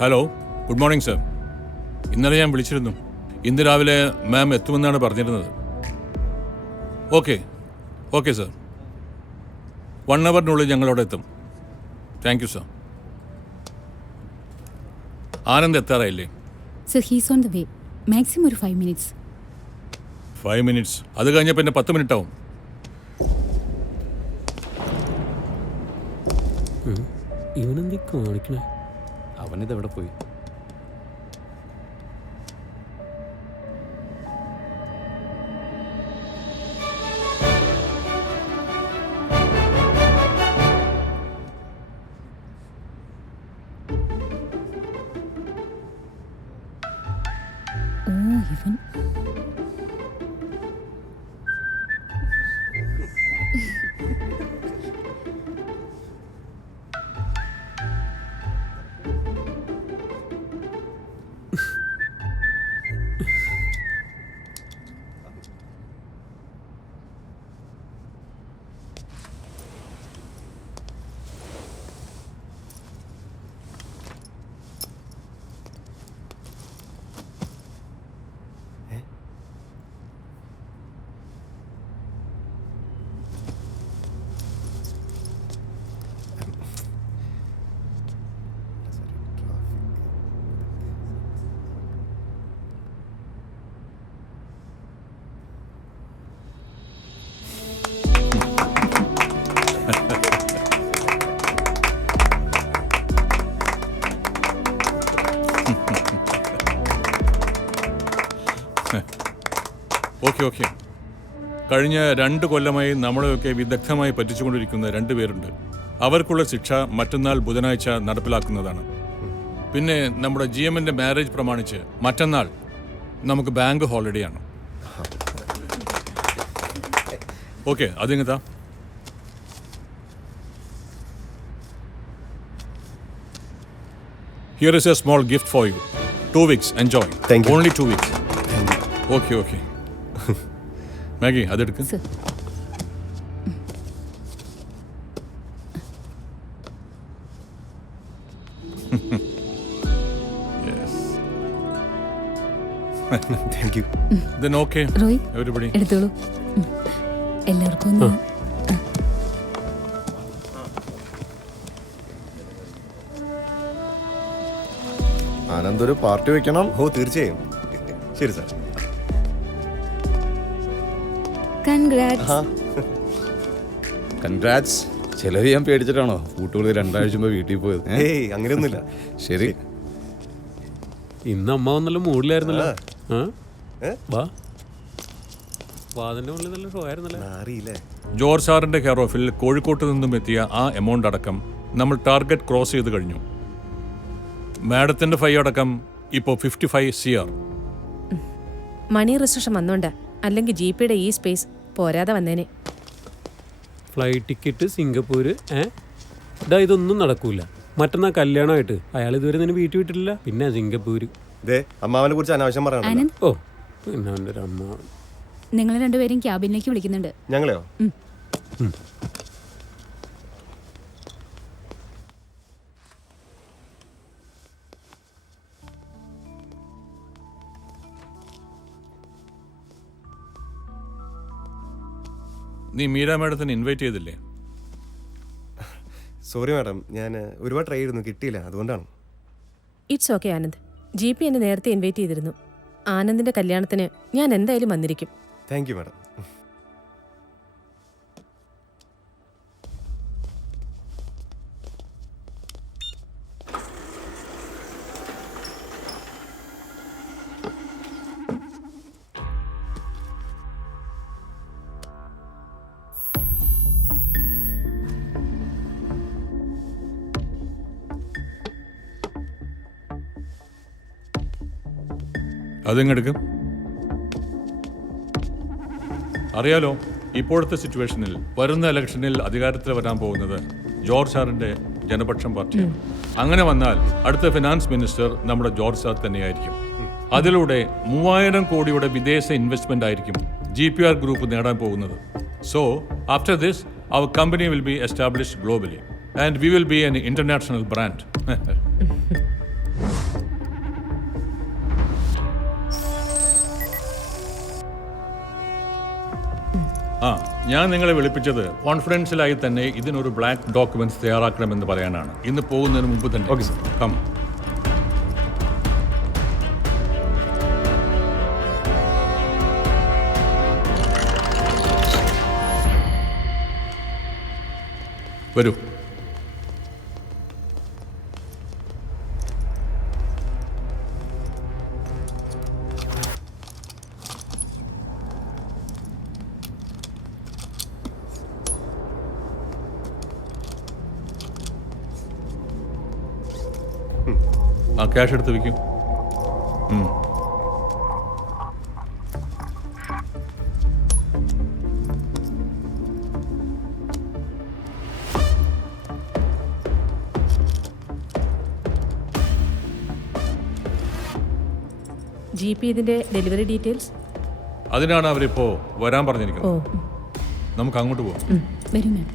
Hello good morning sir ഇന്നലെ ഞാൻ വിളിച്ചിരുന്നു. ഇന്ന് രാവിലെ മാം എത്തുമെന്നാണ് പറഞ്ഞിരുന്നത്. ഓക്കെ ഓക്കെ സർ വൺ അവറിനുള്ളിൽ ഞങ്ങളവിടെ എത്തും. Thank you sir Anand എത്താറായില്ലേ? Sir he's on the way maximum ഒരു ഫൈവ് മിനിറ്റ്സ് ഫൈവ് മിനിറ്റ്സ് അത് പിന്നെ പത്ത് മിനിറ്റ് ആവും ഇവനെന്തീ കാണിക്കണേ? അവനിതെവിടെ പോയി? Okay okay. കഴിഞ്ഞ രണ്ട് കൊല്ലമായി നമ്മളെയൊക്കെ വിദഗ്ധമായി പറ്റിച്ചുകൊണ്ടിരിക്കുന്ന രണ്ട് പേരുണ്ട്. അവർക്കുള്ള ശിക്ഷ മറ്റന്നാൾ ബുധനാഴ്ച നടപ്പിലാക്കുന്നതാണ്. പിന്നെ നമ്മുടെ ജി എമ്മിന്റെ മാരേജ് പ്രമാണിച്ച് മറ്റന്നാൾ നമുക്ക് ബാങ്ക് ഹോളിഡേ ആണ്. Okay അതിങ്ങത്താ here is a small gift for you two weeks enjoy. Only two weeks okay okay Maggie അതെടുക്ക്. Sir. Thank you then okay Roy everybody എടുത്തോളൂ. ഉം. എല്ലാവർക്കും ഒന്ന് ആനന്ദ് ഒരു പാർട്ടി വെക്കണം? ഓ തീർച്ചയായും. ശരി സാർ. കൺഗ്രാറ്റ്സ് കൺഗ്രാറ്റ്സ് ചിലവ് ഞാൻ പേടിച്ചിട്ടാണോ? കൂട്ടുകൂടി രണ്ടാഴ്ച മുമ്പ് വീട്ടിൽ പോയത്? ഏയ് അങ്ങനെയൊന്നുമില്ല. ശരി. ഇന്ന് അമ്മ മൂഡിലായിരുന്നല്ലോ വാ. നല്ല ഷോ ആയിരുന്നല്ലേ? ജോർജ് സാറിന്റെ കെയർ ഓഫിൽ കോഴിക്കോട്ട് നിന്നും എത്തിയ ആ എമൗണ്ട് അടക്കം നമ്മൾ ടാർഗറ്റ് ക്രോസ് ചെയ്ത് കഴിഞ്ഞു. മാഡത്തിന്റെ ഫൈ അടക്കം ഇപ്പോൾ fifty five C R money reception വന്നോണ്ട്. അല്ലെങ്കിൽ ജീപ്പിയുടെ ഈ സ്പേസ് പോരാതെ വന്നേനെ. ഫ്ലൈറ്റ് ടിക്കറ്റ് സിംഗപ്പൂര് ഏ? ഇതാ ഇതൊന്നും നടക്കൂല. മറ്റന്നാ കല്യാണമായിട്ട് അയാൾ ഇതുവരെ നിന്നെ വീട്ടിൽ വിട്ടിട്ടില്ല. പിന്നെ സിംഗപ്പൂര്. ദേ അമ്മാവനെ കുറിച്ച് അനാവശ്യം പറയണം ആനന്ദ് ഓ പിന്നെ അവന്റെ ഒരു അമ്മ നിങ്ങൾ രണ്ടുപേരും ക്യാബിനിലേക്ക് വിളിക്കുന്നുണ്ട്. ഞങ്ങളെയോ? നീ മീര മാഡത്തിന് ഇൻവൈറ്റ് ചെയ്തില്ലേ? സോറി മാഡം ഞാൻ ഒരുപാട് ട്രൈ ചെയ്തിരുന്നു കിട്ടിയില്ല അതുകൊണ്ടാണ്. It's okay Anand. G P എന്നെ നേരത്തെ ഇൻവൈറ്റ് ചെയ്തിരുന്നു. ആനന്ദിന്റെ കല്യാണത്തിന് ഞാൻ എന്തായാലും വന്നിരിക്കും. Thank you madam. അതെങ്ങെടുക്കും അറിയാലോ ഇപ്പോഴത്തെ സിറ്റുവേഷനിൽ വരുന്ന ഇലക്ഷനിൽ അധികാരത്തിൽ വരാൻ പോകുന്നത് ജോർജ് സാറിന്റെ ജനപക്ഷം പാർട്ടിയാണ്. അങ്ങനെ വന്നാൽ അടുത്ത ഫിനാൻസ് മിനിസ്റ്റർ നമ്മുടെ ജോർജ് സാർ തന്നെയായിരിക്കും. അതിലൂടെ മൂവായിരം കോടിയുടെ വിദേശ ഇൻവെസ്റ്റ്മെന്റ് ആയിരിക്കും ജി പി ആർ ഗ്രൂപ്പ് നേടാൻ പോകുന്നത്. So after this our company will be establish globally and we will be an international brand ഞാൻ നിങ്ങളെ വിളിപ്പിച്ചത് കോൺഫിഡൻഷ്യലായി തന്നെ ഇതിനൊരു ബ്ലാക്ക് ഡോക്യുമെന്റ്സ് തയ്യാറാക്കണമെന്ന് പറയാനാണ്. ഇന്ന് പോകുന്നതിന് മുമ്പ് തന്നെ. Okay sir. കം. വരൂ. ആ ക്യാഷ് എടുത്ത് വയ്ക്കും ജി പി ഇതിന്റെ ഡെലിവറി ഡീറ്റെയിൽസ് അതിനാണ് അവരിപ്പോ വരാൻ പറഞ്ഞിരിക്കുന്നത്. നമുക്ക് അങ്ങോട്ട് പോകാം വരും മാം.